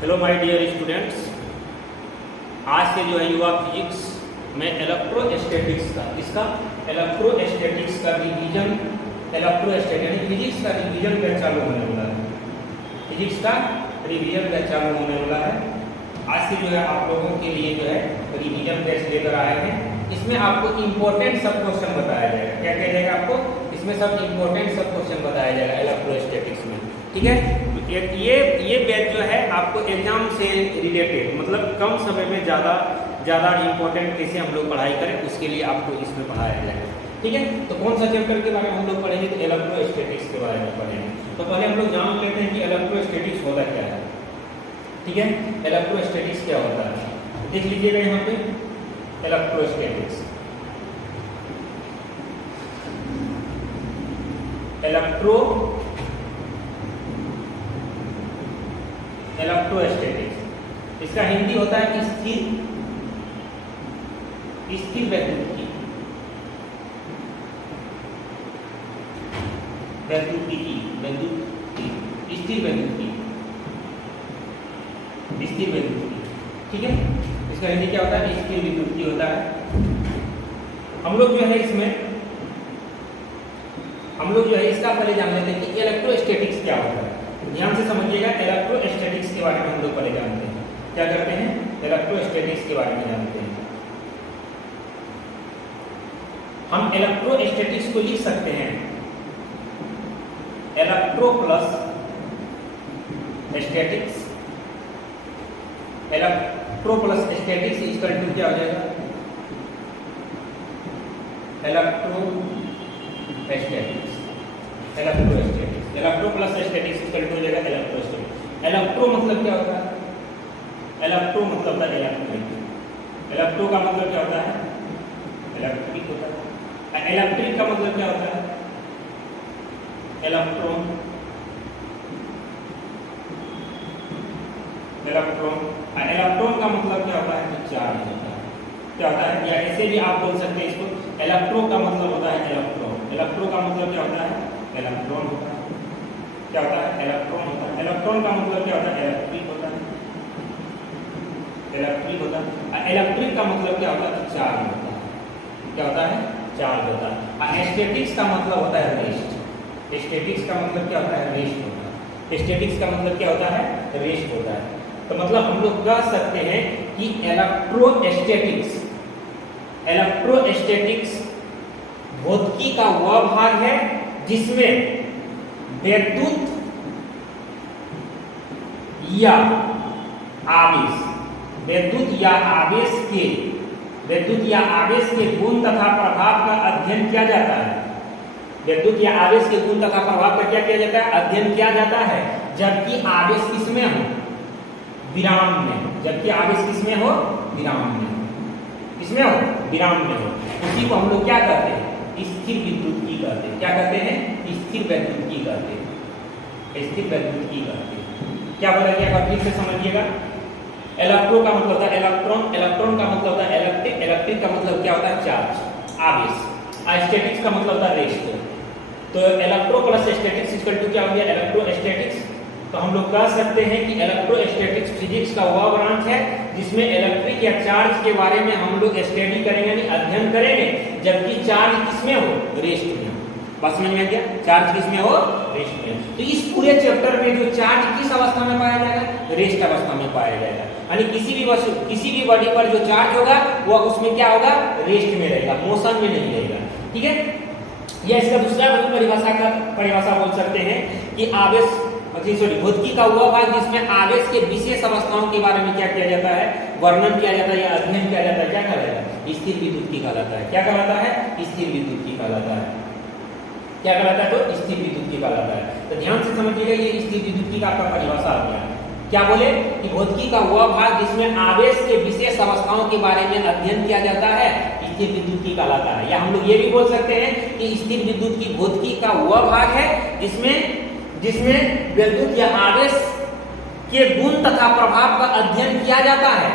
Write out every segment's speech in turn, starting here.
Hello my dear students, आज के जो है युवा फिजिक्स में इलेक्ट्रोस्टैटिक्स का इलेक्ट्रोस्टैटिक्स का रिवीजन, इलेक्ट्रोस्टैटिक्स फिजिक्स का रिवीजन बैच चालू होने वाला है। फिजिक्स का रिवीजन बैच चालू होने वाला है। आज से जो है आप लोगों के लिए जो है रिवीजन बैच लेकर आए हैं। इसमें आपको इम्पोर्टेंट सब क्वेश्चन बताया जाएगा। क्या किया जाएगा? आपको इसमें सब इम्पोर्टेंट सब क्वेश्चन बताया जाएगा इलेक्ट्रोस्टैटिक्स में। ठीक है, ये बैच जो है आपको एग्जाम से रिलेटेड, मतलब कम समय में ज़्यादा इम्पोर्टेंट कैसे हम लोग पढ़ाई करें, उसके लिए आपको इसमें पढ़ाया जाएगा। ठीक है, तो कौन सा चैप्टर के बारे में हम लोग पढ़ेंगे? तो इलेक्ट्रोस्टैटिक्स के बारे में पढ़ेंगे। तो पहले हम लोग जान लेते हैं कि इलेक्ट्रोस्टैटिक्स होता क्या है। ठीक है, इलेक्ट्रोस्टैटिक्स क्या होता है देख लीजिएगा यहाँ पे। इलेक्ट्रोस्टैटिक्स, इलेक्ट्रोस्टैटिक्स इसका हिंदी होता है स्थिर वैद्युतिकी। स्थिर वैद्युतिकी। ठीक है, इसका हिंदी क्या होता है? स्थिर विद्युतिकी होता है। हम लोग जो है इसका पहले जान लेते हैं कि इलेक्ट्रोस्टैटिक्स क्या होता है। ध्यान से समझिएगा, इलेक्ट्रोस्टैटिक्स के बारे में हम लोग पहले जानते हैं। क्या करते हैं? इलेक्ट्रोस्टैटिक्स के बारे में जानते हैं। हम इलेक्ट्रोस्टैटिक्स को लिख सकते हैं electro plus statics. Electro plus statics equal to क्या हो जाएगा? Electro plus statics equal to हो जाएगा इलेक्ट्रोस्टैटिक्स। इलेक्ट्रो मतलब क्या होता है? इलेक्ट्रो मतलब होता है इलेक्ट्रिक। इलेक्ट्रो का मतलब क्या होता है? इलेक्ट्रिक होता है। इलेक्ट्रिक का मतलब क्या होता है? इलेक्ट्रॉन। इलेक्ट्रॉन का मतलब क्या होता है? चार्ज होता है। क्या होता है? या ऐसे भी आप बोल सकते हैं इसको, इलेक्ट्रो का मतलब होता है इलेक्ट्रॉन। इलेक्ट्रो का मतलब क्या होता है? इलेक्ट्रॉन होता है। क्या होता है? इलेक्ट्रॉन होता है। इलेक्ट्रॉन का मतलब क्या होता है? इलेक्ट्रिक होता है। इलेक्ट्रिक का मतलब क्या होता है? चार्ज होता है। क्या होता है? चार्ज होता है। स्टैटिक्स का मतलब होता है रेस्ट। स्टैटिक्स का मतलब क्या होता है? रेस्ट होता है। स्टैटिक्स का मतलब क्या होता है? रेस्ट होता है। तो मतलब हम लोग कह सकते हैं कि इलेक्ट्रोस्टैटिक्स भौतिकी का वह भाग है जिसमें विद्युत या आवेश के गुण तथा प्रभाव का अध्ययन किया जाता है। विद्युत या आवेश के गुण तथा प्रभाव का क्या किया जाता है? अध्ययन किया जाता है। जबकि आवेश किसमें हो? विराम में। जबकि आवेश किसमें हो? विराम में। किसमें हो? विराम में हो। उसी को हम लोग क्या कहते हैं? स्थिर विद्युतिकी कहते हैं। क्या कहते हैं? स्थिर वैद्युतिकी कहते हैं। स्थिर वैद्युतिकी कहते हैं। क्या बोला गया? ठीक से समझिएगा। इलेक्ट्रो का मतलब होता है इलेक्ट्रॉन। इलेक्ट्रॉन का मतलब होता है इलेक्ट्रिक। इलेक्ट्रिक का मतलब क्या होता है? चार्ज, आवेश। स्टैटिक्स का मतलब होता है रेस्ट। तो electro plus statics equal to क्या हो गया? इलेक्ट्रोस्टैटिक्स। तो हम लोग कह सकते हैं कि इलेक्ट्रोस्टैटिक्स फिजिक्स का वह ब्रांच है जिसमें इलेक्ट्रिक या चार्ज के बारे में हम लोग स्टडी करेंगे, यानी अध्ययन करेंगे। जबकि चार्ज किसमें हो? रेस्ट में। बात समझ में आ गया? चार्ज किसमें हो? रेस्ट में। तो इस पूरे चैप्टर में जो चार्ज किस अवस्था में पाया जाएगा? रेस्ट अवस्था में पाया जाएगा। यानी किसी भी बॉडी पर जो चार्ज होगा वो उसमें क्या होगा? रेस्ट में रहेगा, मोशन में नहीं रहेगा। ठीक है, यह इसका दूसरा परिभाषा बोल सकते हैं कि आवेश भौतिकी का वह भाग जिसमें आवेश के विशेष अवस्थाओं के बारे में क्या किया जाता है? वर्णन किया जाता है या अध्ययन किया जाता है। क्या कहलाता है? स्थिर विद्युतिकी कहलाता है। क्या कहलाता है? स्थिर विद्युतिकी कहलाता है। क्या कहलाता है? तो स्थिर विद्युतिकी कहलाता है। तो ध्यान से समझिएगा, ये स्थिर विद्युतिकी का आपका परिभाषा आ गया। क्या बोले कि भौतिकी का वह भाग जिसमें आवेश के विशेष अवस्थाओं के बारे में अध्ययन किया जाता है, स्थिर विद्युतिकी कहलाता है। या हम लोग ये भी बोल सकते हैं कि स्थिर विद्युतिकी भौतिकी का वह भाग है जिसमें विद्युत या आवेश के गुण तथा प्रभाव का अध्ययन किया जाता है।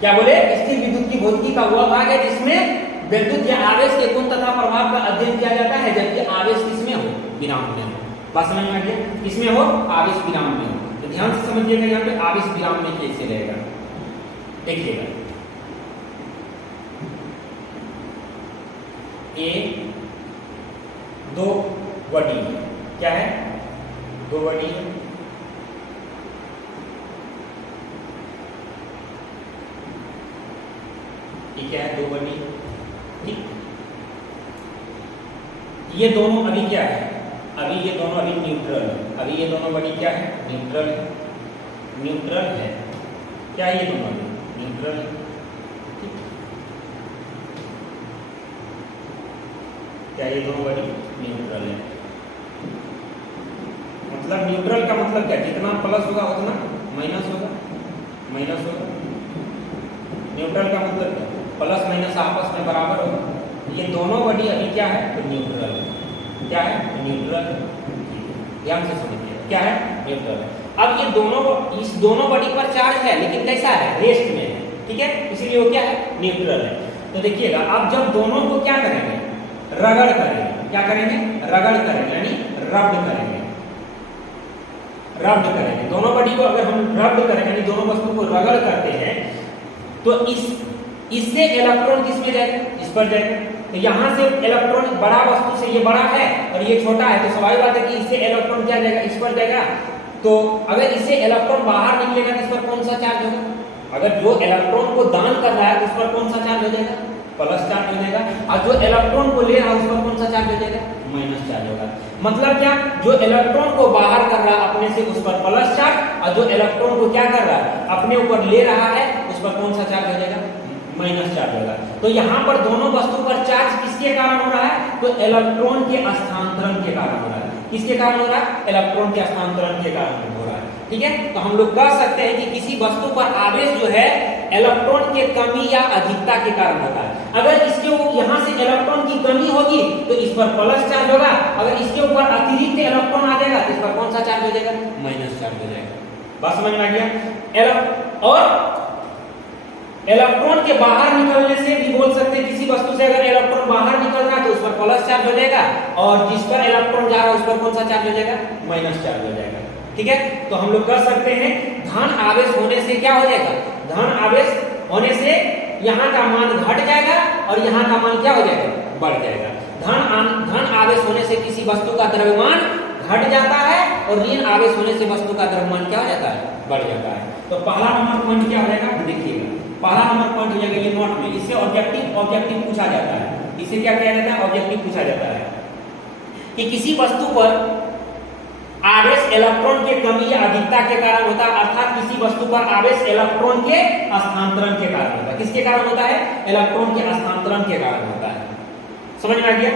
क्या बोले? स्थिर विद्युतिकी भौतिकी का वह भाग है जिसमें विद्युत या आवेश के गुण तथा प्रभाव का अध्ययन किया जाता है, जबकि आवेश किसमें हो? विराम में हो। बात समझ में आ गया? किसमें हो? आवेश विराम में हो। तो ध्यान से समझिएगा, यहाँ पे आवेश विराम में कैसे रहेगा, देखिएगा। ए दो वडी, क्या है, दो वडी है, ठीक है, दो वडी, ठीक। ये दोनों अभी क्या है, अभी ये दोनों अभी न्यूट्रल है, अभी ये दोनों बड़ी क्या है, न्यूट्रल है, न्यूट्रल है, क्या है ये दोनों अभी न्यूट्रल है, ठीक। क्या ये दोनों बड़ी न्यूट्रल है, मतलब न्यूट्रल का मतलब क्या, जितना प्लस होगा उतना माइनस होगा, माइनस होगा। न्यूट्रल का मतलब क्या, प्लस माइनस आपस में बराबर होगा। ये दोनों बॉडी अभी क्या है, तो न्यूट्रल है, क्या है, न्यूट्रल। ध्यान से समझिए, क्या है, न्यूट्रल है। अब ये दोनों, इस दोनों बॉडी पर चार्ज है, लेकिन कैसा है, रेस्ट में है, ठीक है, इसीलिए वो क्या है, न्यूट्रल है। तो देखिएगा, अब जब दोनों को क्या करेंगे, रगड़ करेंगे, क्या करेंगे, रगड़ करेंगे, यानी रब्ड करेंगे, रब्ड करेंगे। दोनों बॉडी को अगर हम रब्ड करेंगे, यानी दोनों वस्तु को रगड़ करते हैं, तो इससे इलेक्ट्रॉन किसमें जाएगा, इस पर जाएगा। तो यहाँ से इलेक्ट्रॉन बड़ा वस्तु से ये बड़ा है और ये छोटा है, तो स्वाभाविक बात है कि इससे इलेक्ट्रॉन क्या जाएगा, इस पर जाएगा। तो अगर इससे इलेक्ट्रॉन बाहर निकलेगा तो इस पर कौन सा चार्ज होगा, अगर जो इलेक्ट्रॉन को दान कर रहा है तो उस पर कौन सा चार्ज हो जाएगा, प्लस चार्ज हो जाएगा। और जो इलेक्ट्रॉन को ले रहा है उस पर कौन सा चार्ज हो जाएगा, माइनस चार्ज होगा। मतलब क्या, जो इलेक्ट्रॉन को बाहर कर रहा है अपने से उस पर प्लस चार्ज, और जो इलेक्ट्रॉन को क्या कर रहा है, अपने ऊपर ले रहा है, उस पर कौन सा चार्ज हो जाएगा, माइनस चार्ज होगा। तो यहाँ पर दोनों वस्तु पर चार्ज किसके कारण हो रहा है, तो इलेक्ट्रॉन के स्थानांतरण के कारण हो रहा है। किसके कारण हो रहा है, इलेक्ट्रॉन के स्थानांतरण के कारण हो रहा है, ठीक है। तो हम लोग कह सकते हैं कि किसी वस्तु पर आवेश जो है इलेक्ट्रॉन के कमी या अधिकता के कारण होता है। अगर इसके यहाँ से इलेक्ट्रॉन की कमी होगी तो इस पर प्लस चार्ज होगा, अगर इसके ऊपर अतिरिक्त इलेक्ट्रॉन आ जाएगा तो इस पर कौन सा चार्ज हो जाएगा, माइनस चार्ज हो जाएगा। बात समझ में आ गया। और इलेक्ट्रॉन के बाहर निकलने से भी बोल सकते हैं, किसी वस्तु से अगर इलेक्ट्रॉन बाहर निकल रहा है तो उस पर प्लस चार्ज हो जाएगा, और जिस पर इलेक्ट्रॉन जा रहा है उस पर कौन सा चार्ज हो जाएगा, माइनस चार्ज हो जाएगा, ठीक है। तो हम लोग कह सकते हैं धन आवेश होने से क्या हो जाएगा, धन आवेश होने से यहाँ का मान घट जाएगा और यहाँ का मान क्या हो जाएगा, बढ़ जाएगा। धन आवेश होने से किसी वस्तु का द्रव्यमान घट जाता है और ऋण आवेश होने से वस्तु का द्रव्यमान क्या हो जाता है, बढ़ जाता है। तो पहला नंबर पॉइंट क्या हो जाएगा, देखिएगा, पहला नंबर पॉइंट हो जाएगा ये नोट में, इससे ऑब्जेक्टिव पूछा जाता है। इसे क्या किया जाता है, ऑब्जेक्टिव पूछा जाता है कि किसी वस्तु पर आवेश इलेक्ट्रॉन के कमी या अधिकता के कारण होता है, अर्थात किसी वस्तु पर आवेश इलेक्ट्रॉन के स्थानांतरण के कारण होता है। किसके कारण होता है, इलेक्ट्रॉन के स्थानांतरण के कारण होता है। समझ में आ गया।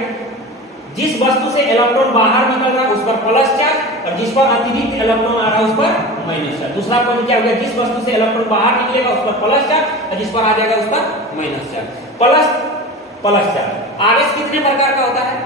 जिस वस्तु से इलेक्ट्रॉन बाहर निकल रहा है उस पर प्लस चार्ज, और जिस पर अतिरिक्त इलेक्ट्रॉन आ रहा है उस पर माइनस चार्ज। दूसरा पॉइंट क्या हो गया, जिस वस्तु से इलेक्ट्रॉन बाहर निकलेगा उस पर प्लस चार्ज, और जिस पर आ जाएगा उस पर माइनस चार्ज। प्लस चार्ज आवेश कितने प्रकार का होता है,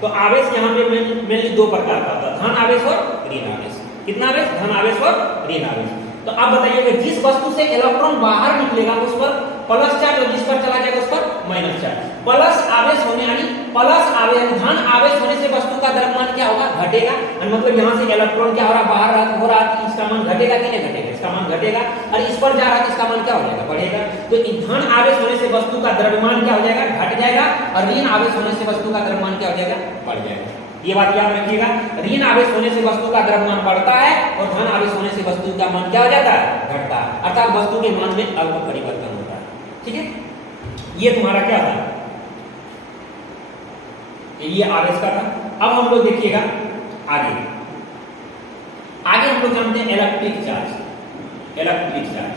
तो आवेश यहाँ पे मेनली दो प्रकार का होता है, धन आवेश और ऋण आवेश। कितना आवेश, धन आवेश और ऋण आवेश। तो अब बताइए, जिस वस्तु से इलेक्ट्रॉन बाहर निकलेगा उस पर प्लस चार्ज, और जिस पर चला जाएगा उस पर माइनस चार्ज। प्लस आवेश होने यानी प्लस आवेश, धन आवेश होने से वस्तु का द्रव्यमान क्या होगा, घटेगा। मतलब यहाँ से इलेक्ट्रॉन क्या हो रहा है, बाहर हो रहा है, इसका मान घटेगा कि नहीं घटेगा, इसका मान घटेगा। और इस पर जा रहा है इसका मान क्या हो जाएगा, बढ़ेगा। तो धन आवेश होने से वस्तु का द्रव्यमान क्या हो जाएगा, घट जाएगा, और ऋण आवेश होने से वस्तु का द्रव्यमान क्या हो जाएगा, बढ़ जाएगा। ये बात याद रखिएगा, ऋण आवेश होने से वस्तु का द्रव्यमान बढ़ता है और धन आवेश होने से वस्तु का मान क्या हो जाता है, घटता है, अर्थात वस्तु के मान में अल्प परिवर्तन होता है, ठीक है। ये तुम्हारा क्या था, ये आवेश का था। अब हम लोग देखिएगा आगे हम लोग जानते हैं इलेक्ट्रिक चार्ज। इलेक्ट्रिक चार्ज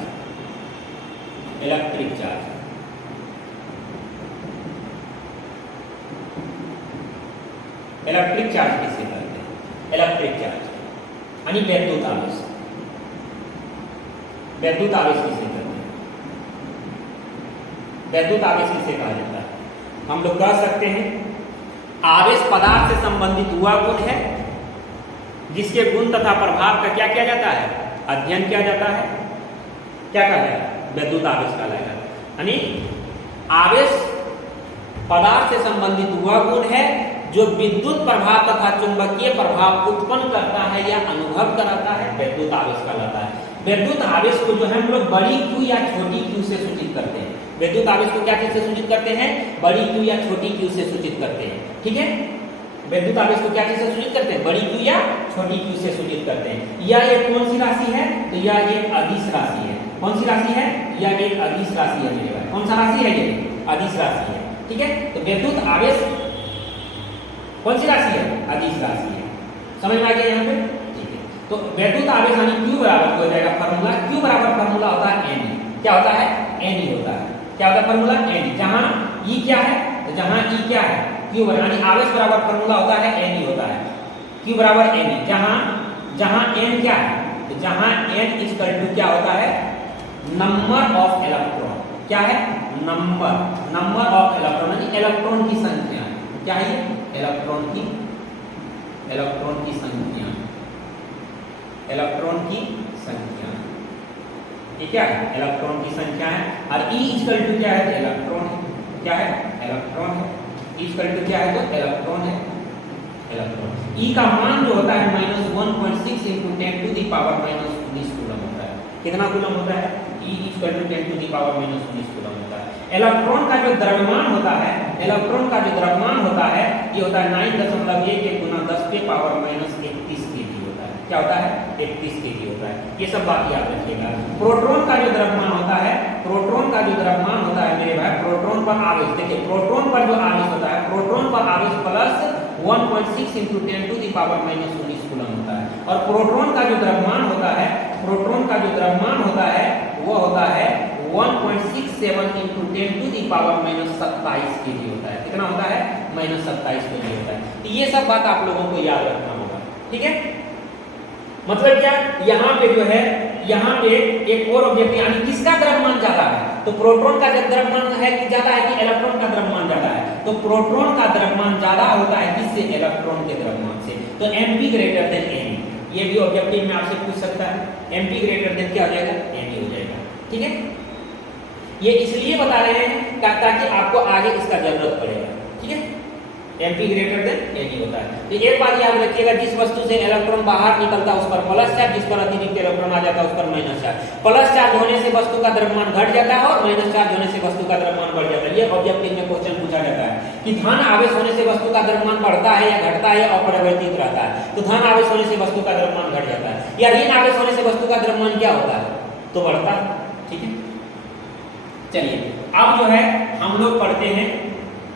किसे कहते हैं, इलेक्ट्रिक चार्ज यानी वैद्युत आवेश। वैद्युत आवेश किसे कहते हैं, वैद्युत आवेश किसे कहा जाता है, हम लोग कह सकते हैं आवेश पदार्थ से संबंधित हुआ गुण है जिसके गुण तथा प्रभाव का क्या किया जाता है, अध्ययन किया जाता है, क्या कहलाएगा, वैद्युत आवेश कहलाएगा। यानी आवेश पदार्थ से संबंधित हुआ गुण है जो विद्युत प्रभाव तथा चुंबकीय प्रभाव उत्पन्न करता है या अनुभव कराता है, विद्युत आवेश कहलाता है। विद्युत आवेश को जो है हम लोग बड़ी क्यू या छोटी क्यू से सूचित करते हैं। विद्युत आवेश को क्या चीज से सूचित करते हैं? बड़ी क्यू या छोटी क्यू से सूचित करते हैं। ठीक है, विद्युत आवेश को क्या चीज से सूचित करते हैं? बड़ी क्यू या छोटी क्यू से सूचित करते हैं। यह एक कौन सी राशि है? तो यह एक अदिश राशि है। कौन सी राशि है? यह एक अदिश राशि है मेरे भाई। कौन सा राशि है? ये अदिश राशि है। ठीक है, तो विद्युत आवेश कौन सी राशि है? अदिश राशि है। समझ में आ गया यहाँ पे? ठीक है, तो विद्युत आवेश यानी Q बराबर हो जाएगा फॉर्मूला। Q बराबर फॉर्मूला होता है N। क्या होता है? N होता है। क्या होता है फॉर्मूला? N। जहां E क्या है? तो जहां E क्या है? Q यानी आवेश बराबर फॉर्मूला होता है N होता है। Q बराबर N। जहां N क्या है? तो जहां N इक्वल टू क्या होता है? Number of electron. क्या है? नंबर ऑफ इलेक्ट्रॉन यानी इलेक्ट्रॉन की संख्या। क्या है ये? इलेक्ट्रॉन की संख्या। इलेक्ट्रॉन की संख्या ये क्या है? इलेक्ट्रॉन की संख्या है। और E इक्वल टू क्या है? इलेक्ट्रॉन है। क्या है? इलेक्ट्रॉन है। E इक्वल टू क्या है? तो इलेक्ट्रॉन है। इलेक्ट्रॉन E का मान जो होता है -1.6 × 10⁻⁻19 कूलम होता है। कितना कूलम होता है? E इक्वल टू 10⁻⁻19 कूलम होता है। इलेक्ट्रॉन का जो द्रव्यमान होता है, इलेक्ट्रॉन का जो द्रव्यमान होता है ये होता है 9.11 × 10⁻31 केजी होता है। क्या होता है? 31 केजी होता है। ये सब बात याद रखिएगा। प्रोटॉन का जो द्रव्यमान होता है, प्रोटॉन का जो द्रव्यमान होता है मेरे भाई, प्रोटॉन पर आवेश, देखिए प्रोटॉन पर जो आवेश होता है, प्रोटॉन पर आवेश प्लस 1.6 × 10⁻⁻19 कूलम होता है। और प्रोटॉन का जो द्रव्यमान होता है, प्रोटॉन का जो द्रव्यमान होता है वो होता है 1.67 × 10⁻⁻27 केजी होता है। कितना होता है? -27 केजी होता है। तो ये सब बात आप लोगों को याद रखना होगा। ठीक है, मतलब क्या? यहाँ पे जो है, यहाँ पे एक और ऑब्जेक्ट यानी किसका द्रव्यमान ज्यादा है? तो प्रोटॉन का द्रव्यमान है कि ज्यादा है कि इलेक्ट्रॉन का द्रव्यमान ज्यादा है? तो प्रोटॉन का द्रव्यमान ज्यादा होता है किससे? इलेक्ट्रॉन के द्रव्यमान से। तो Mp ग्रेटर देन N। ये भी ऑब्जेक्टिव में आपसे पूछ सकता है। Mp ग्रेटर देन क्या हो जाएगा? N हो जाएगा। ठीक है, ये इसलिए बता रहे हैं ताकि आपको आगे इसका जरूरत पड़ेगा। ठीक है, Mp ग्रेटर देन N होता है। तो एक बात याद रखिएगा, जिस वस्तु से इलेक्ट्रॉन बाहर निकलता है उस पर प्लस चार्ज, जिस पर अतिरिक्त इलेक्ट्रॉन आ जाता है उस पर माइनस चार्ज। प्लस चार्ज होने से वस्तु का द्रव्यमान घट जाता है और माइनस चार्ज होने से वस्तु का द्रव्यमान बढ़ जाता है। ये ऑब्जेक्टिव में क्वेश्चन पूछा जाता है कि धन आवेश होने से वस्तु का द्रव्यमान बढ़ता है या घटता है या अपरिवर्तित रहता है? तो धन आवेश होने से वस्तु का द्रव्यमान घट जाता है, या ऋण आवेश होने से वस्तु का द्रव्यमान क्या होता है? तो बढ़ता है। ठीक है, चलिए अब जो है हम लोग पढ़ते हैं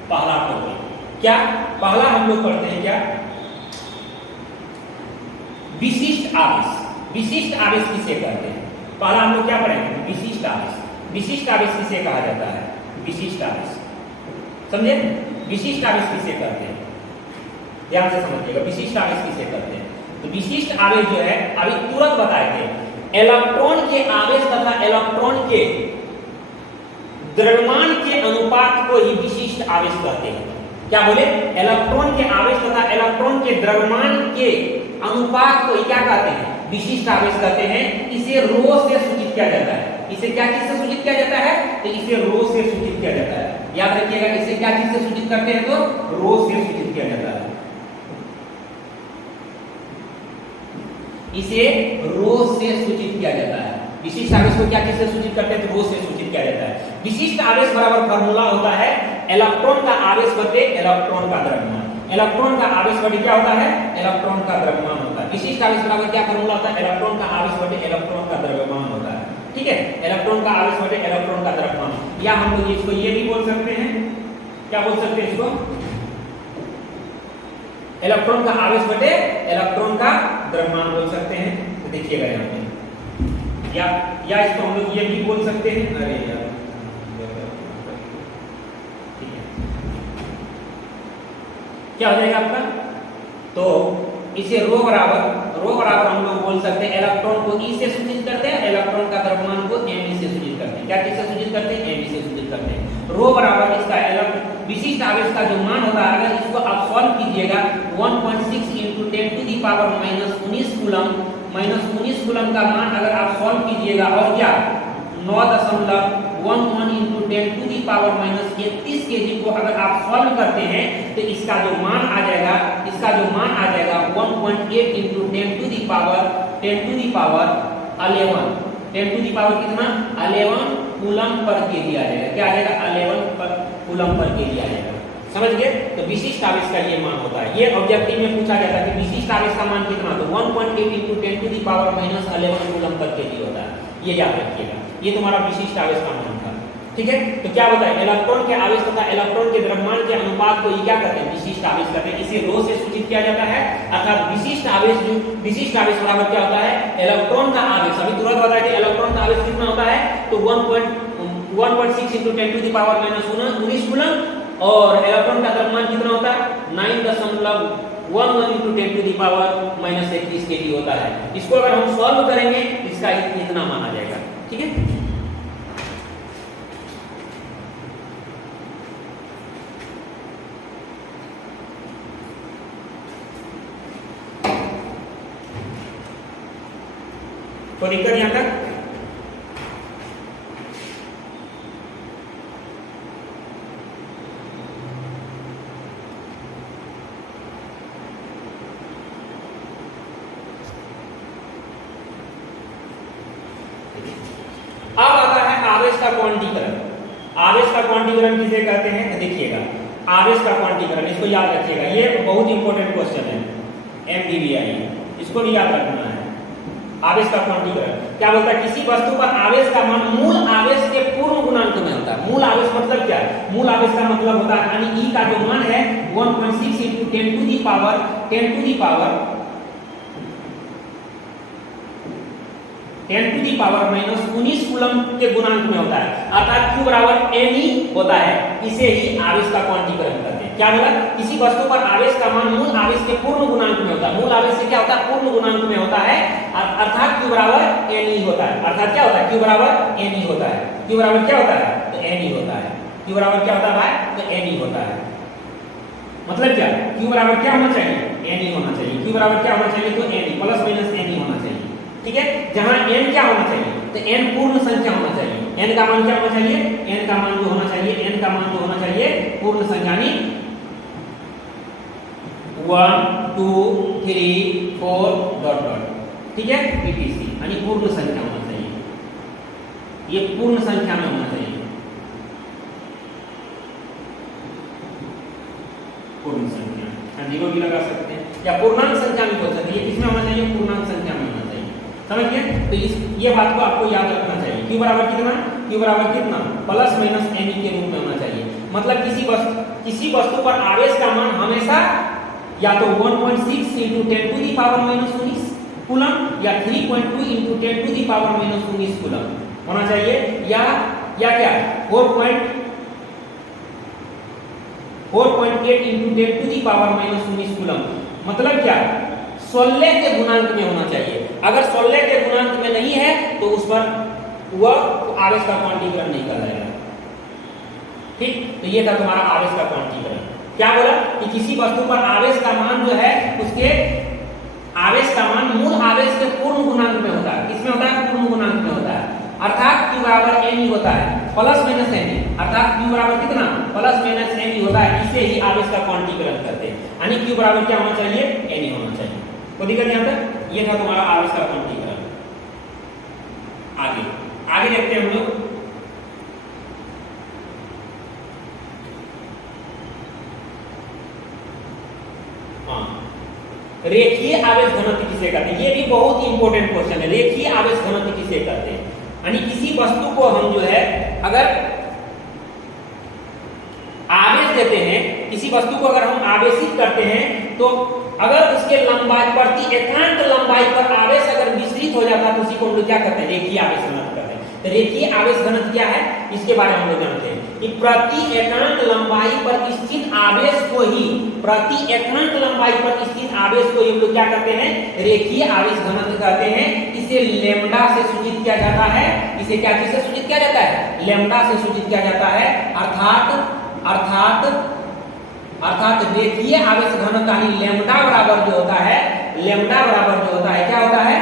पहला टॉपिक। क्या पहला हम लोग पढ़ते हैं? क्या? विशिष्ट आवेश। विशिष्ट आवेश किसे कहते हैं? पहला हम लोग क्या पढ़ेंगे? विशिष्ट आवेश। विशिष्ट आवेश किसे कहा जाता है? विशिष्ट आवेश, समझे? विशिष्ट आवेश किसे कहते हैं? ध्यान से समझिएगा, विशिष्ट आवेश किसे कहते हैं? तो विशिष्ट आवेश जो है अभी तुरंत बताए थे, इलेक्ट्रॉन के आवेश तथा इलेक्ट्रॉन के द्रव्यमान के अनुपात को ही विशिष्ट आवेश कहते हैं। क्या बोले? इलेक्ट्रॉन के आवेश तथा इलेक्ट्रॉन के द्रव्यमान के अनुपात को क्या कहते हैं? विशिष्ट आवेश कहते हैं। इसे रो से सूचित किया जाता है। इसे क्या चीज से सूचित किया जाता है? तो इसे रो से सूचित किया जाता है। याद रखिएगा, इसे क्या चीज से सूचित करते हैं? तो रो से सूचित किया जाता है। इसे रो से सूचित किया जाता है। विशिष्ट आवेश को क्या चीज से सूचित करते हैं? तो रो से सूचित किया जाता है। विशिष्ट आवेश बराबर फॉर्मूला होता है इलेक्ट्रॉन का आवेश बटे इलेक्ट्रॉन का द्रव्यमान। इलेक्ट्रॉन का आवेश बटे क्या होता है? इलेक्ट्रॉन का द्रव्यमान होता है। विशिष्ट आवेश बराबर क्या फॉर्मूला होता है? इलेक्ट्रॉन का आवेश बटे इलेक्ट्रॉन का द्रव्यमान होता है। ठीक है, इलेक्ट्रॉन का आवेश बटे इलेक्ट्रॉन का द्रव्यमान, या हम लोग इसको ये भी बोल सकते हैं, क्या बोल सकते हैं इसको? इलेक्ट्रॉन का आवेश बटे इलेक्ट्रॉन का द्रव्यमान बोल सकते हैं। तो देखिएगा यहाँ पे, या इसको हम लोग ये भी बोल सकते हैं। अरे यार, ठीक है, क्या हो जाएगा आपका? तो इसे रो बराबर हम लोग बोल सकते हैं, इलेक्ट्रॉन को ई से सूचित करते हैं, इलेक्ट्रॉन का द्रव्यमान को एम से सूचित करते हैं। क्या किससे सूचित करते हैं? एम से सूचित करते हैं। रो बराबर इसका विशिष्ट आवेश का जो मान होता है, अगर इसको आप सॉल्व कीजिएगा 1.6 × 10⁻⁻19 कूलम, -19 कूलम का मान अगर आप सॉल्व कीजिएगा और क्या 9.1 11 into 10 to the power minus 31 kg को अगर आप सॉल्व करते हैं तो इसका जो मान आ जाएगा 1.8 into 10 to the power 11 10 to the power कितना 11 कूलम पर केजी आ जाएगा। क्या आ जाएगा 11 कूलम पर केजी आ जाएगा। समझ गए? तो विशिष्ट आवेश का ये मान होता है। ये ऑब्जेक्टिव में पूछा जाता है कि विशिष्ट आवेश का मान कितना, तो 1.8 into 10 to the power minus 11 coulomb per KG होता है। ये याद रखिएगा, ये तुम्हारा विशिष्ट आवेश का मान था। ठीक है, तो क्या बताए इलेक्ट्रॉन के आवेश तथा इलेक्ट्रॉन के द्रव्यमान के अनुपात को ये क्या कहते हैं, विशिष्ट आवेश कहते हैं। इसे रो से सूचित किया जाता है, अर्थात विशिष्ट आवेश बराबर क्या होता है, इलेक्ट्रॉन का आवेश। अभी तुरंत बताया कि इलेक्ट्रॉन का आवेश कितना होता है, तो 1.6 into 10 to the power minus 19 coulomb, और इलेक्ट्रॉन का द्रव्यमान कितना होता है 9.11 into 10 to the power minus 31 kg होता है। इसको अगर हम सॉल्व करेंगे इसका इतना मान आ जाएगा। ठीक है, तो दिक्कत यहां तक। अब आता है आवेश का क्वांटीकरण। आवेश का क्वांटीकरण किसे कहते हैं, देखिएगा आवेश का क्वांटीकरण, इसको याद रखिएगा, ये बहुत इंपॉर्टेंट क्वेश्चन है एमडीवीआई, इसको भी याद रखना है। आवेश का क्वांटीकरण क्या बोलता है, किसी वस्तु पर आवेश का मान मूल आवेश के पूर्ण गुणांक में होता है। मूल आवेश मतलब क्या है, मूल आवेश का मतलब होता है यानी ई का जो मान है 1.6 into 10 to the power 10 to the power minus 19 coulomb के गुणांक में होता है, अर्थात Q बराबर Ne होता है। इसे ही आवेश का क्वांटीकरण कहते हैं। क्या बोला, किसी वस्तु पर आवेश का मान मूल आवेश के पूर्ण गुणांक में होता है। मूल आवेश से क्या होता है, पूर्ण गुणांक में होता है, अर्थात Q बराबर Ne होता है। अर्थात क्या होता है, Q बराबर Ne होता है। Q बराबर क्या होता है, तो Ne होता है। Q बराबर क्या होता है भाई, तो Ne होता है। मतलब क्या, Q बराबर क्या होना चाहिए, Ne होना चाहिए। Q बराबर क्या होना चाहिए, तो Ne प्लस माइनस Ne होना चाहिए। ठीक है, जहां n क्या होना चाहिए, तो n पूर्ण संख्या होना चाहिए। n का मान क्या होना चाहिए, n का मान जो होना चाहिए, n का मान जो होना चाहिए पूर्ण संख्या, यानी 1 2 3 4 डॉट डॉट। ठीक है, etc, यानी पूर्ण संख्या होना चाहिए। ये पूर्ण संख्या में होना चाहिए, पूर्ण संख्या, जीरो भी लगा सकते हैं या पूर्णांक संख्या में बोल सकते हैं। ये किसमें होना चाहिए, पूर्णांक संख्या में होना चाहिए। समझ गए? तो ये बात को आपको याद रखना चाहिए। Q बराबर कितना, Q बराबर कितना प्लस माइनस Ne के रूप में होना चाहिए। मतलब किसी वस्तु पर आवेश का मान हमेशा या तो 1.6 into 10 to the power minus 19 coulomb या 3.2 into 10 to the power minus 19 coulomb होना चाहिए, या क्या 4.8 into 10 to the power minus 19 coulomb. मतलब क्या, 16 के गुणांक में होना चाहिए। अगर 16 के गुणांक में नहीं है तो उस पर वह आवेश का क्वांटीकरण नहीं कहलाएगा। ठीक, तो ये था तुम्हारा आवेश का क्वांटीकरण। क्या बोला कि किसी वस्तु पर आवेश का मान जो है उसके आवेश का मान मूल आवेश के पूर्ण गुणांक में होता है। किसमें होता है, पूर्ण गुणांक में होता है, अर्थात Q बराबर Ne होता है प्लस माइनस Ne, अर्थात Q बराबर कितना प्लस माइनस Ne होता है। इसे ही आवेश का क्वांटीकरण करते हैं, यानी Q बराबर क्या होना चाहिए, Ne होना चाहिए। तो दिक्कत यहां तक, ये था तुम्हारा आवेश का क्वांटीकरण। आगे देखते हैं हम लोग। रेखीय आवेश घनत्व किसे कहते हैं, ये भी बहुत इंपॉर्टेंट क्वेश्चन है। रेखीय आवेश घनत्व किसे कहते हैं, यानी किसी वस्तु को हम जो है अगर आवेश देते हैं, किसी वस्तु को अगर हम आवेशित करते हैं तो अगर उसके लंबाई प्रति एकांक लंबाई पर आवेश अगर विस्तृत हो जाता है तो उसी को हम लोग क्या कहते हैं, रेखीय आवेश घनत्व कहते हैं। तो रेखीय आवेश घनत्व क्या है, इसके बारे में हम लोग जानते हैं कि प्रति एकांक लंबाई पर स्थित आवेश को ही प्रति एकांक लंबाई पर स्थित आवेश को हम लोग क्या कहते हैं, रेखीय आवेश घनत्व कहते हैं। इसे लेम्डा से सूचित किया जाता है। इसे क्या चीज से सूचित किया जाता है, लेम्डा से सूचित किया जाता है। अर्थात रेखीय आवेश घनत्व यानी लेम्डा बराबर जो होता है, क्या होता है,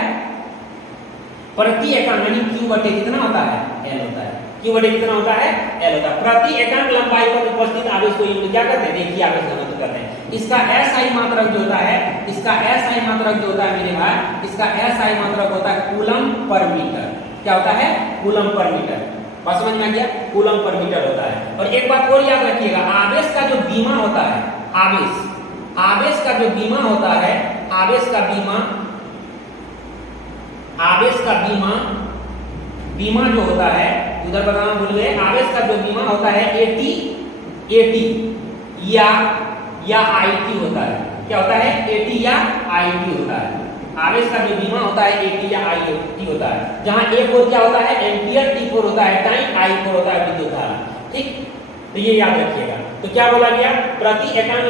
प्रति एकांक यानी Q बटे कितना होता है, L होता है। Q बटे कितना होता है, L होता है। प्रति एकांक लंबाई पर उपस्थित आवेश को क्या करते हैं, रेखीय आवेश घनत्व कहते हैं। इसका SI मात्रक जो होता है, इसका SI मात्रक जो होता है मेरे भाई, इसका SI मात्रक होता है कूलम पर मीटर। क्या होता है, कूलम पर मीटर। बात समझ में आ गया, कूलम पर मीटर होता है। और एक बात और याद रखिएगा, आवेश का जो बीमा होता है, आवेश का जो बीमा होता है, आवेश का बीमा जो होता है, उधर बताना भूल गए, आवेश का जो बीमा होता है AT या IT होता है। क्या होता है, AT या IT होता है। आवेश का जो बीमा होता है AT या IT होता है, जहां A4 क्या होता है, एम्पियर, T4 होता है टाइम, I4 होता है विद्युत धारा। ठीक, तो ये याद रखिएगा। तो क्या बोला गया, प्रति एकांक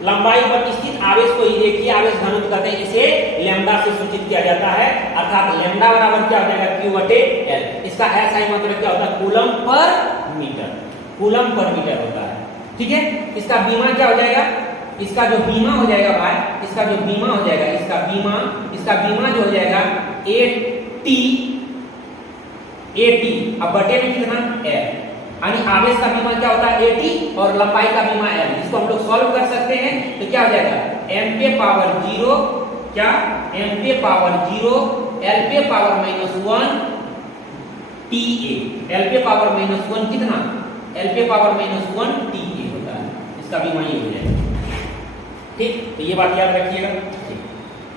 लंबाई पर स्थित आवेश को रेखीय आवेश घनत्व कहते हैं। इसे लैम्डा से सूचित किया जाता है, अर्थात लैम्डा बराबर क्या हो जाएगा, Q बटे L। इसका SI मतलब क्या होता है, coulomb per metre, coulomb per metre होता है। ठीक है, इसका बीमा क्या हो जाएगा, इसका जो बीमा हो जाएगा भाई, इसका जो बीमा हो जाएगा, इसका बीमा जो हो जाएगा AT, अब बटे में कितना, L, यानी आवेश का बीमा क्या होता है AT और लंबाई का बीमा L। इसको हम लोग सॉल्व कर सकते हैं, तो क्या हो जाएगा, m पे पावर 0, क्या, m पे पावर 0, L पे पावर -1 TA, L पे पावर -1 कितना, L पे पावर -1 TA होता है। इसका बीमा ये हो जाएगा। ठीक, तो ये बात याद रखिएगा।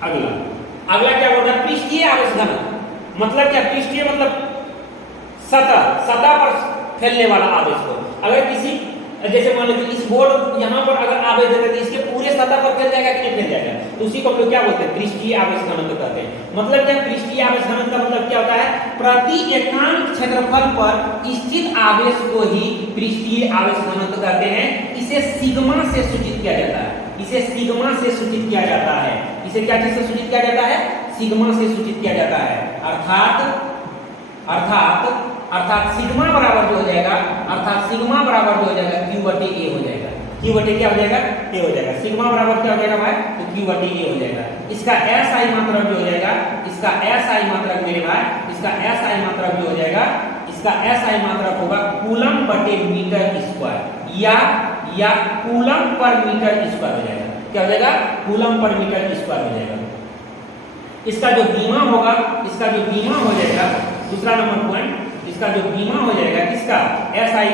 अगला क्या बोल रहा है, पृष्ठीय आवेश घनत्व। मतलब क्या, पृष्ठीय मतलब सतह पर फैलने वाला आवेश को। अगर किसी, जैसे मान लीजिए इस बोर्ड यहाँ पर अगर आवेश देते हैं तो इसके पूरे सतह पर फैल जाएगा कि नहीं फैल जाएगा, तो उसी को हम लोग क्या बोलते हैं, पृष्ठीय आवेश घनत्व कहते हैं। मतलब क्या, पृष्ठीय आवेश घनत्व का मतलब क्या होता है, प्रति एकांक क्षेत्रफल पर स्थित आवेश को ही पृष्ठीय आवेश घनत्व कहते हैं। इसे सिग्मा से सूचित किया जाता है, इसे सिग्मा से सूचित किया जाता है। इसे क्या चीज से सूचित किया जाता है, सिग्मा से सूचित किया जाता है। अर्थात सिग्मा बराबर जो हो जाएगा, Q बटे A हो जाएगा। Q बटे क्या हो जाएगा, A हो जाएगा। सिग्मा बराबर क्या हो जाएगा भाई, तो Q बटे A हो जाएगा। इसका SI मात्रक जो हो जाएगा, इसका SI मात्रक मेरे भाई, इसका SI मात्रक जो हो जाएगा, इसका SI मात्रक होगा कूलम बटे मीटर स्क्वायर या कूलम पर मीटर स्क्वायर हो जाएगा। क्या हो जाएगा, कूलम पर मीटर स्क्वायर हो जाएगा। इसका जो बीमा होगा, हो जाएगा, दूसरा नंबर पॉइंट, इसका जो बीमा हो जाएगा, किसका, SI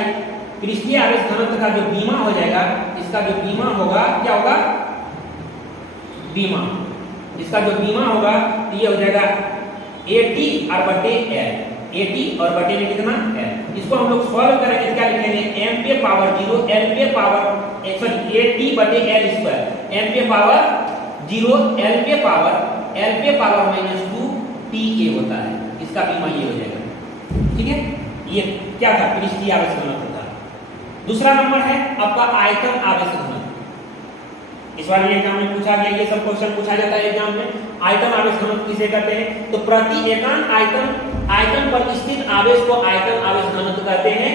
पृष्ठीय आवेश घनत्व का जो बीमा हो जाएगा, इसका जो बीमा होगा, क्या होगा, बीमा, इसका जो बीमा होगा ये हो जाएगा AT और बटे L, AT और बटे में कितना, L। इसको हम लोग सॉल्व करेंगे, क्या लिखेंगे, m पे पावर 0, L पे पावर, सॉरी, AT बटे L स्क्वायर, m पे पावर 0, L पे पावर -2 TA होता है। इसका बीमा ये हो जाएगा। ठीक है, ये क्या था, पृष्ठीय आवेश घनत्व था। दूसरा नंबर है आपका आयतन आवेश घनत्व। इस बार ये एग्जाम में पूछा गया, ये सब क्वेश्चन पूछा जाता है एग्जाम में। आयतन आवेश घनत्व किसे कहते हैं, तो प्रति एकांक आयतन पर स्थित आवेश को आयतन आवेश घनत्व कहते हैं।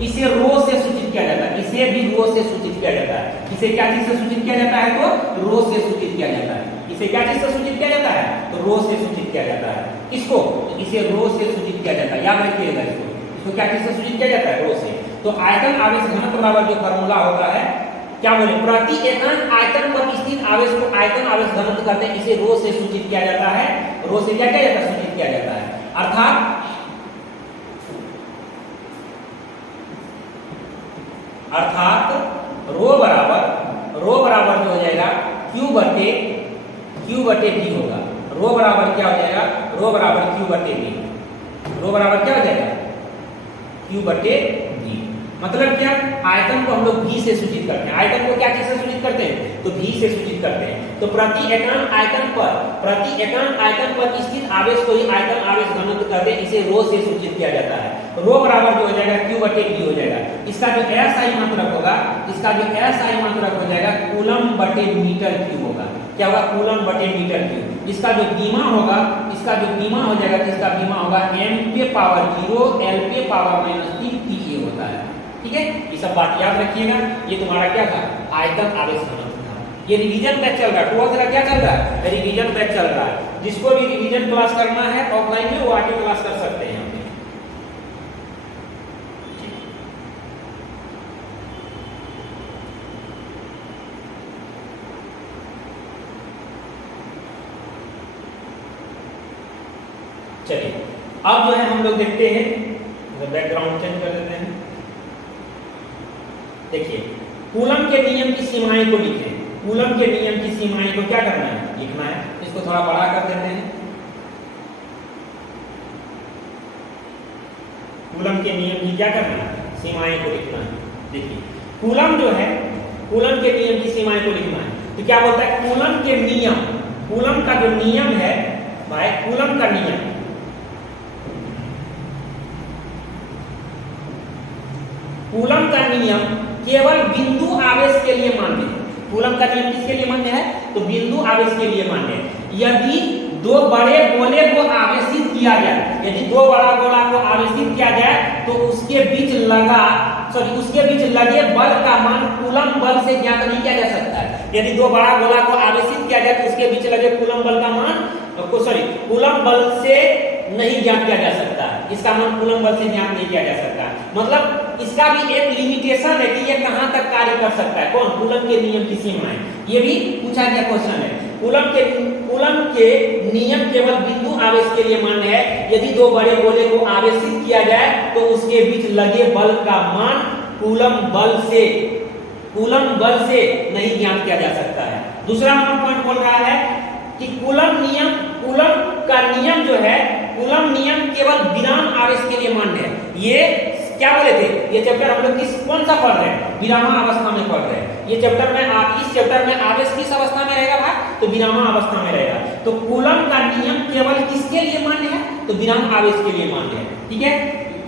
इसे रो से सूचित किया जाता है, इसे भी रो से सूचित किया जाता है। इसे क्या चीज से सूचित किया जाता है, तो रो से सूचित किया जाता है। इसे क्या चीज से सूचित किया जाता है, तो रो से सूचित किया जाता है। किसको, इसे रो से सूचित किया जाता है, याद रखिएगा इसको क्या चीज से सूचित किया जाता है, रो से। तो आयतन आवेश घनत्व बराबर जो फार्मूला होता है, क्या बोले, प्रति एकांक आयतन पर स्थित आवेश को आयतन आवेश घनत्व कहते हैं। इसे रो से सूचित किया जाता है, रो से क्या किया जाता है, सूचित किया जाता है। अर्थात रो बराबर जो हो जाएगा Q बटे V होगा। रो बराबर क्या हो जाएगा, रो बराबर Q बटे V। रो बराबर क्या हो जाएगा, Q बटे V। मतलब क्या, आयतन को हम लोग V से सूचित करते हैं। आयतन को क्या चीज से सूचित करते हैं, तो V से सूचित करते हैं। तो प्रति एकांक आयतन पर स्थित आवेश को ही आयतन आवेश घनत्व कहते हैं। इसे रो से सूचित किया जाता है। रो बराबर जो हो जाएगा Q बटे V हो जाएगा। इसका जो SI मात्रक होगा, हो जाएगा कूलम बटे मीटर क्यूब होगा। क्या होगा, कूलम बटे मीटर क्यूब। इसका जो बीमा होगा, हो जाएगा, किसका बीमा होगा, m पे पावर 0, L पे पावर -3 TA होता है। ठीक है, ये सब बात याद रखिएगा। ये तुम्हारा क्या था, आयतन आवेश घनत्व था। ये रिवीजन बैच चल रहा है, 12th का क्या चल रहा है, रिवीजन बैच चल रहा है। जिसको भी रिवीजन क्लास करना है ऑफलाइन में, वो आके क्लास कर सकते हैं। चलिए अब जो है हम लोग देखते हैं, बैकग्राउंड चेंज कर देते हैं। देखिए कूलम के नियम की सीमाएं को लिखें। कूलम के नियम की सीमाएं को क्या करना है, लिखना है। इसको थोड़ा बड़ा कर देते हैं। कूलम के नियम की क्या करना है, सीमाएं को लिखना है। देखिए कूलम जो है, कूलम के नियम की सीमाएं को लिखना है। तो क्या बोलता है, कूलम के नियम, कूलम का जो नियम है भाई, कूलम का नियम, कूलम का नियम केवल बिंदु आवेश के लिए मान्य है। कूलम का नियम किसके लिए मान्य है, तो बिंदु आवेश के लिए मान्य है। यदि दो बड़े गोले को आवेशित किया जाए, यदि दो बड़ा गोला को आवेशित किया जाए तो उसके बीच लगे बल का मान कूलम बल से ज्ञात नहीं किया जा सकता है। यदि दो बड़ा गोला को आवेशित किया जाए तो उसके बीच लगे कूलम बल का मान कूलम बल से नहीं ज्ञात किया जा सकता, इसका मान कूलम बल से ज्ञात नहीं किया जा सकता। मतलब इसका भी एक लिमिटेशन है कि ये कहां तक कार्य कर सकता है। कौन, कूलम के नियम की सीमाएं। ये भी पूछा गया क्वेश्चन है। कूलम के नियम केवल बिंदु आवेश के लिए मान्य है। यदि दो बड़े गोले को आवेशित किया जाए तो उसके बीच लगे बल का मान कूलम बल से नहीं ज्ञात किया जा सकता है। दूसरा नंबर पॉइंट बोल रहा है कि कूलम का नियम जो है, कूलम नियम केवल विराम आवेश के लिए मान्य है। ये क्या बोले थे, ये चैप्टर हम लोग कौन सा पढ़ रहे हैं, विरामावस्था में पढ़ रहे हैं। ये चैप्टर में इस चैप्टर में आवेश किस अवस्था में रहेगा भाई, तो विरामावस्था में रहेगा। तो कूलम का नियम केवल किसके लिए मान्य है, तो विराम आवेश के लिए मान्य है। ठीक है,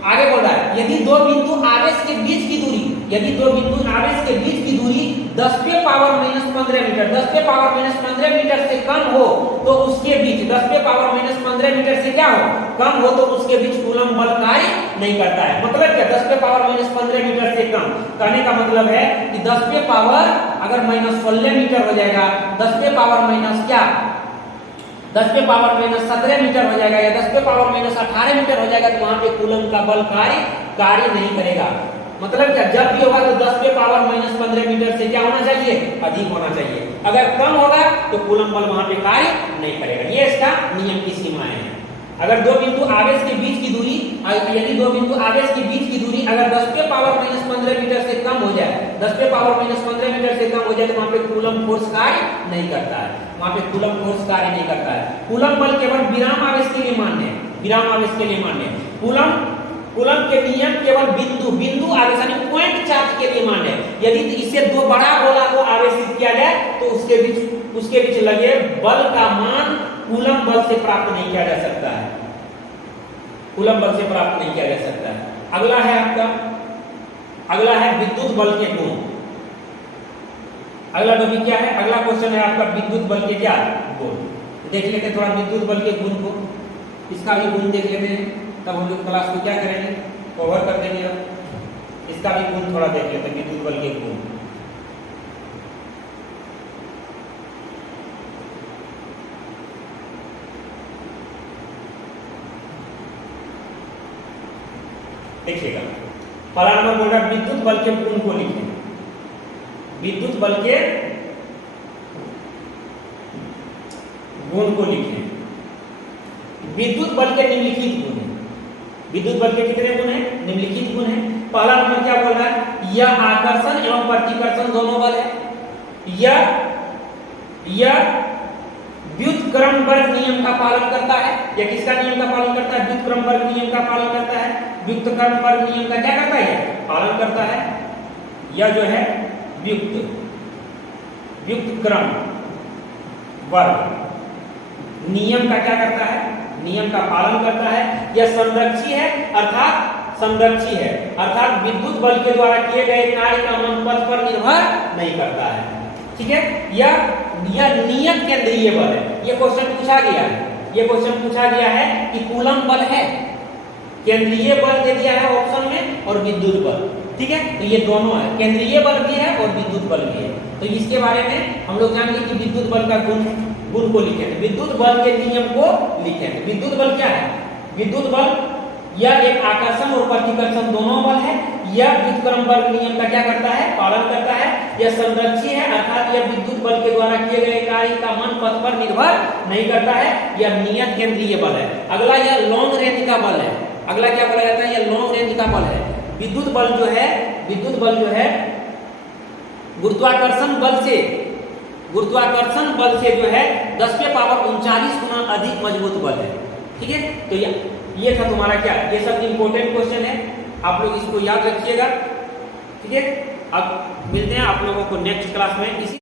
आगे बोल रहा है यदि दो बिंदु आवेश के बीच की दूरी, यदि दो बिंदु आवेश के बीच की दूरी 10 पे पावर माइनस 15 मीटर, 10 पे पावर माइनस 15 मीटर से कम हो तो उसके बीच 10 पे पावर माइनस 15 मीटर से क्या हो, कम हो तो उसके बीच कूलम बल कार्य नहीं करता है। मतलब क्या, 10 पे पावर माइनस 15 मीटर से कम कहने का मतलब है कि 10 पे पावर अगर माइनस 16 मीटर हो जाएगा, 10 पे पावर माइनस क्या 10 पे पावर माइनस 17 मीटर हो जाएगा या 10 पे पावर माइनस 18 मीटर हो जाएगा तो वहां पे कूलम का बल कार्य नहीं करेगा। मतलब क्या, जब भी होगा तो 10 पे पावर माइनस 15 मीटर से क्या होना चाहिए, अधिक होना चाहिए। अगर कम होगा तो कूलम बल वहां पे कार्य नहीं करेगा। ये इसका नियम की सीमाएं हैं। अगर दो बिंदु आवेश के बीच की दूरी, यदि दो बिंदु आवेश के बीच की दूरी अगर 10 पे पावर माइनस 15 मीटर से कम हो जाए, 10 पे पावर माइनस 15 मीटर से कम हो जाए तो वहां पे कूलम फोर्स कार्य नहीं करता है, वहां पे कूलम फोर्स कार्य नहीं करता है। कूलम बल केवल विराम आवेश के लिए मान्य है, विराम आवेश के लिए मान्य है। कूलम के नियम केवल बिंदु आवेश यानी पॉइंट चार्ज के लिए मान्य है। यदि इससे दो बड़ा गोला को आवेशित किया जाए तो उसके बीच लगे बल का मान कूलम बल से प्राप्त नहीं किया जा सकता है, कूलम बल से प्राप्त नहीं किया जा सकता है। अगला है आपका, अगला है विद्युत बल के गुण। अगला टॉपिक क्या है, अगला क्वेश्चन है आपका विद्युत बल के क्या गुण। देख लेते हैं थोड़ा विद्युत बल के गुण को, इसका भी गुण देख लेते हैं, तब हम लोग क्लास को क्या करेंगे, कवर कर देंगे। अब इसका भी गुण थोड़ा देख लेते हैं, विद्युत बल के गुण। देखिएगा, पहला नंबर बोल रहा है विद्युत बल के गुण को लिखें। विद्युत बल के गुण को लिखें। विद्युत बल के निम्नलिखित गुण हैं। विद्युत बल के कितने गुण हैं, निम्नलिखित गुण हैं। पहला नंबर क्या बोल रहा है, यह आकर्षण एवं प्रतिकर्षण दोनों बल है। यह व्युत्क्रमवर्ग नियम का पालन करता है। यह किसका नियम का पालन करता है, व्युत्क्रमवर्ग नियम का पालन करता है। व्युत्क्रमवर्ग नियम का क्या करता है, पालन करता है। यह जो है व्युत्क्रम वर्ग नियम का क्या करता है, नियम का पालन करता है। यह संरक्षी है अर्थात विद्युत बल के द्वारा किए गए कार्य का मान पथ पर निर्भर नहीं करता है। ठीक है, यह नियत केंद्रीय बल है। यह क्वेश्चन पूछा गया है, यह क्वेश्चन पूछा गया है कि कूलम बल है, केंद्रीय बल दे दिया है ऑप्शन में और विद्युत बल। ठीक है, तो ये दोनों है, केंद्रीय बल भी है और विद्युत बल भी है। तो इसके बारे में हम लोग जानेंगे कि विद्युत बल का गुण को लिखें, विद्युत बल के नियम को लिखें। विद्युत बल क्या है, विद्युत बल यह एक आकर्षण और प्रतिकर्षण दोनों बल है। यह व्युत्क्रमवर्ग नियम का क्या करता है, पालन करता है। यह संरक्षी है अर्थात यह विद्युत बल के द्वारा किए गए कार्य का मान पथ पर पर निर्भर नहीं करता है, यह नियत केंद्रीय बल है। अगला यह लॉन्ग रेंज का बल है। अगला क्या बोला जाता है, यह लॉन्ग रेंज का बल है। विद्युत बल जो है गुरुत्वाकर्षण बल से जो है 10⁻39 गुना अधिक मजबूत बल है। ठीक है, तो ये था तुम्हारा क्या, ये सब इंपॉर्टेंट क्वेश्चन है, आप लोग इसको याद रखिएगा। ठीक है, अब मिलते हैं आप लोगों को नेक्स्ट क्लास में इसी